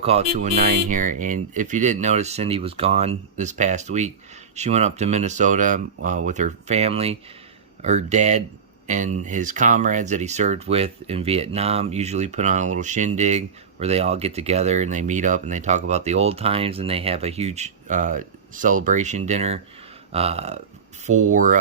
Call 219 here, and if you didn't notice, Cindy was gone this past week. She went up to Minnesota with her family. Her dad and his comrades that he served with in Vietnam usually put on a little shindig where they all get together and they meet up and they talk about the old times, and they have a huge celebration dinner for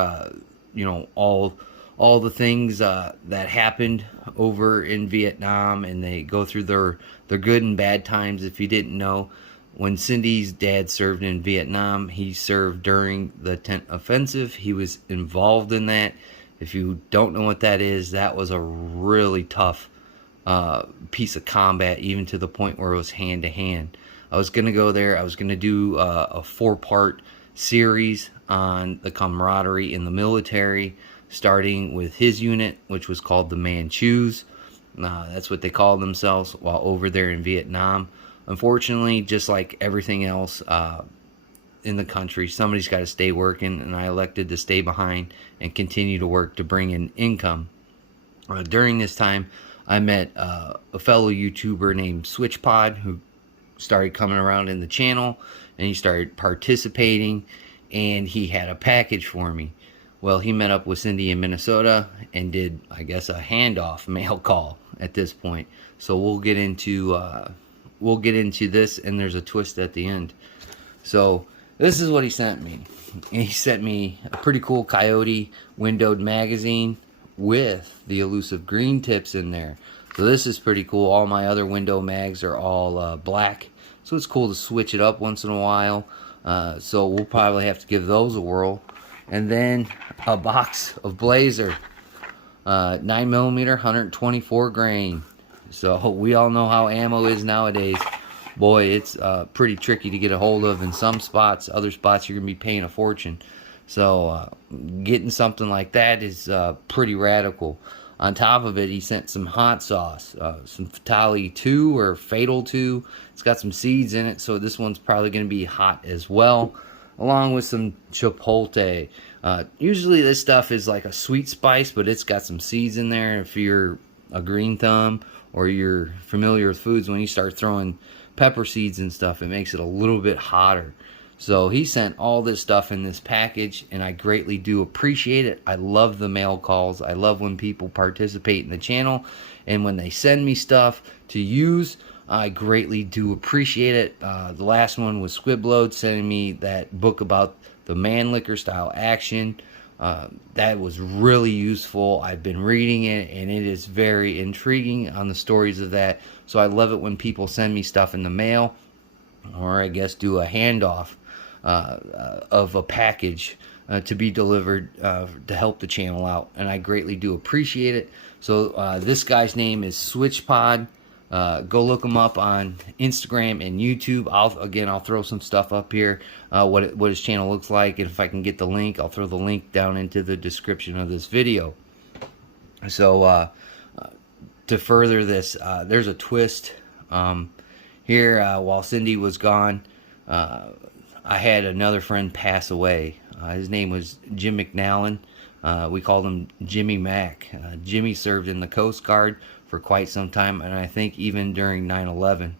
all the things that happened over in Vietnam, and they go through their good and bad times. If you didn't know, when Cindy's dad served in Vietnam, he served during the Tet Offensive. He was involved in that. If you don't know what that is, that was a really tough piece of combat, even to the point where it was hand to hand. I was going to go there. I was going to do a 4-part series on the camaraderie in the military, starting with his unit, which was called the Manchus. That's what they called themselves while over there in Vietnam. Unfortunately, just like everything else in the country, somebody's got to stay working, and I elected to stay behind and continue to work to bring in income. During this time, I met a fellow YouTuber named SwitchPod, who started coming around in the channel, and he started participating, and he had a package for me. Well, he met up with Cindy in Minnesota and did, I guess, a handoff mail call at this point. So we'll get into this, and there's a twist at the end. So this is what he sent me. He sent me a pretty cool Coyote windowed magazine with the elusive green tips in there. So this is pretty cool. All my other window mags are all black, so it's cool to switch it up once in a while. So we'll probably have to give those a whirl. And then a box of Blazer, 9mm, 124 grain. So we all know how ammo is nowadays. Boy, it's pretty tricky to get a hold of in some spots. Other spots you're going to be paying a fortune. So getting something like that is pretty radical. On top of it, he sent some hot sauce, some Fatale 2 or Fatal 2. It's got some seeds in it, so this one's probably going to be hot as well, along with some chipotle. Usually this stuff is like a sweet spice, but it's got some seeds in there. If you're a green thumb or you're familiar with foods, when you start throwing pepper seeds and stuff, it makes it a little bit hotter. So he sent all this stuff in this package, and I greatly do appreciate it. I love the mail calls. I love when people participate in the channel, and when they send me stuff to use, I greatly do appreciate it. The last one was Squibload sending me that book about the Mannlicher style action. That was really useful. I've been reading it, and it is very intriguing on the stories of that. So I love it when people send me stuff in the mail, or I guess do a handoff of a package to be delivered to help the channel out, and I greatly do appreciate it. So this guy's name is SwitchPod. Go look him up on Instagram and YouTube. I'll throw some stuff up here, what his channel looks like, and if I can get the link, I'll throw the link down into the description of this video. So to further this, there's a twist here. While Cindy was gone, I had another friend pass away. His name was Jim McNallen. We called him Jimmy Mac. Jimmy served in the Coast Guard for quite some time, and I think even during 9/11.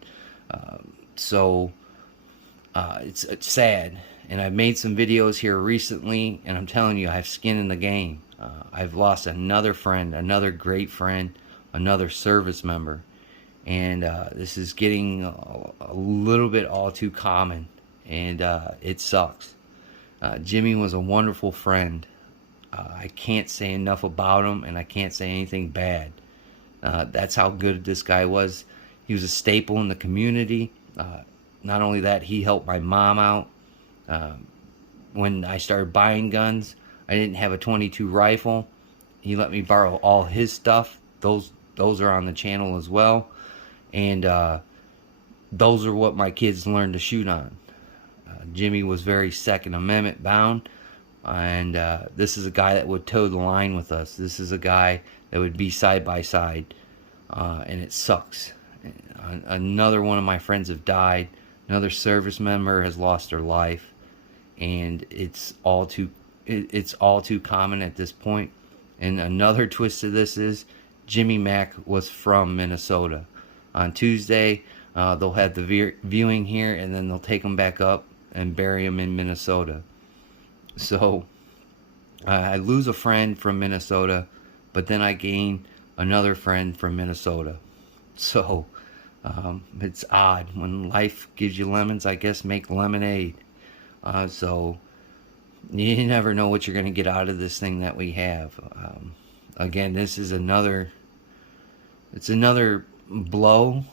It's sad. And I've made some videos here recently, and I'm telling you, I have skin in the game. I've lost another friend, another great friend, another service member. And this is getting a little bit all too common, and it sucks. Jimmy was a wonderful friend. I can't say enough about him, and I can't say anything bad. That's how good this guy was. He was a staple in the community. Not only that, he helped my mom out. When I started buying guns, I didn't have a .22 rifle. He let me borrow all his stuff. Those are on the channel as well. And those are what my kids learned to shoot on. Jimmy was very Second Amendment bound, and this is a guy that would toe the line with us. This is a guy that would be side by side, and it sucks. Another one of my friends have died. Another service member has lost their life, and it's all too common at this point. And another twist to this is Jimmy Mac was from Minnesota. On Tuesday, They'll have the viewing here, and then they'll take them back up and bury them in Minnesota. So I lose a friend from Minnesota, but then I gain another friend from Minnesota. So it's odd. When life gives you lemons, I guess make lemonade. So you never know what you're going to get out of this thing that we have. Again, this is another blow,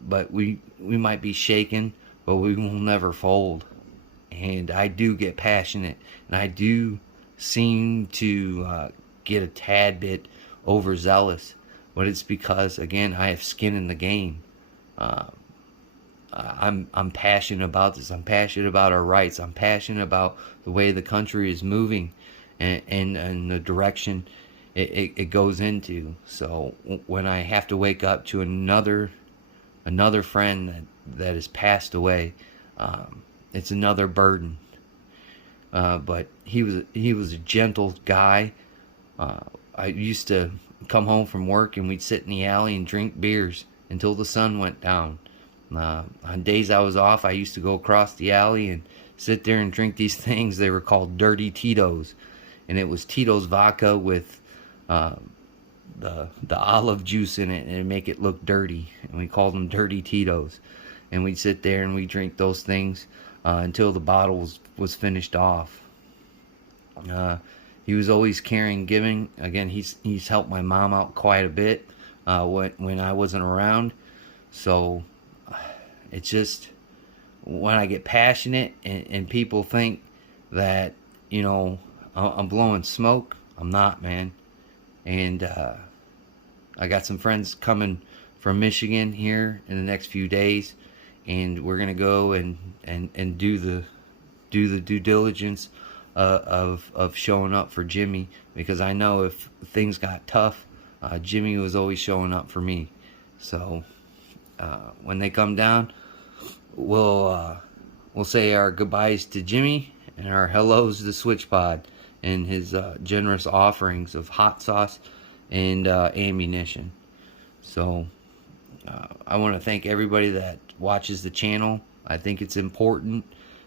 but we might be shaken, but we will never fold. And I do get passionate, and I do seem to get a tad bit overzealous, but it's because, again, I have skin in the game. I'm passionate about this. I'm passionate about our rights. I'm passionate about the way the country is moving, and the direction it goes into. So when I have to wake up to another friend that has passed away, it's another burden. But he was a gentle guy. I used to come home from work and we'd sit in the alley and drink beers until the sun went down. On days I was off, I used to go across the alley and sit there and drink these things. They were called Dirty Tito's, and it was Tito's vodka with the olive juice in it, and it'd make it look dirty, and we called them Dirty Tito's. And we'd sit there and we'd drink those things until the bottle was finished off. He was always caring, giving. Again, he's helped my mom out quite a bit when I wasn't around. So it's just, when I get passionate and people think that, you know, I'm blowing smoke, I'm not, man. And I got some friends coming from Michigan here in the next few days, and we're gonna go and do the due diligence of showing up for Jimmy, because I know if things got tough, Jimmy was always showing up for me. So when they come down, we'll say our goodbyes to Jimmy and our hellos to SwitchPod and his generous offerings of hot sauce and ammunition. So I want to thank everybody that watches the channel. I think it's important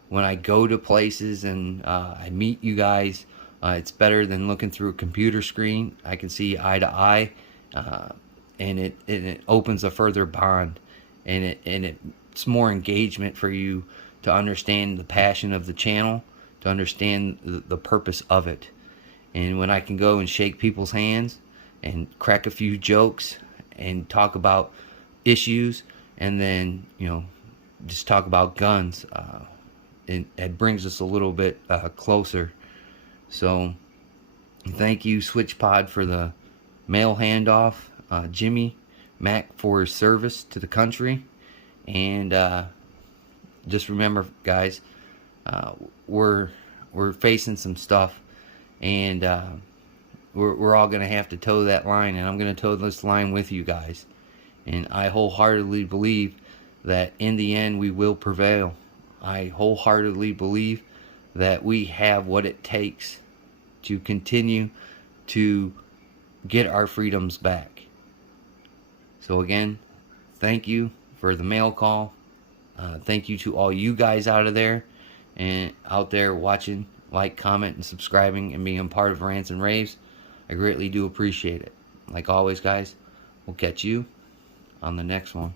when I go to places and I meet you guys. It's better than looking through a computer screen. I can see eye to eye, and it opens a further bond, and it's more engagement for you to understand the passion of the channel, to understand the purpose of it. And when I can go and shake people's hands and crack a few jokes and talk about issues, and then, you know, just talk about guns, it brings us a little bit closer. So thank you, SwitchPod, for the mail handoff, Jimmy Mack for his service to the country, and just remember, guys, we're facing some stuff, and we're all gonna have to toe that line, and I'm gonna toe this line with you guys. And I wholeheartedly believe that in the end we will prevail. I wholeheartedly believe that we have what it takes to continue to get our freedoms back. So again, thank you for the mail call. Thank you to all you guys out there watching, like, comment, and subscribing, and being a part of Rants and Raves. I greatly do appreciate it. Like always, guys, we'll catch you on the next one.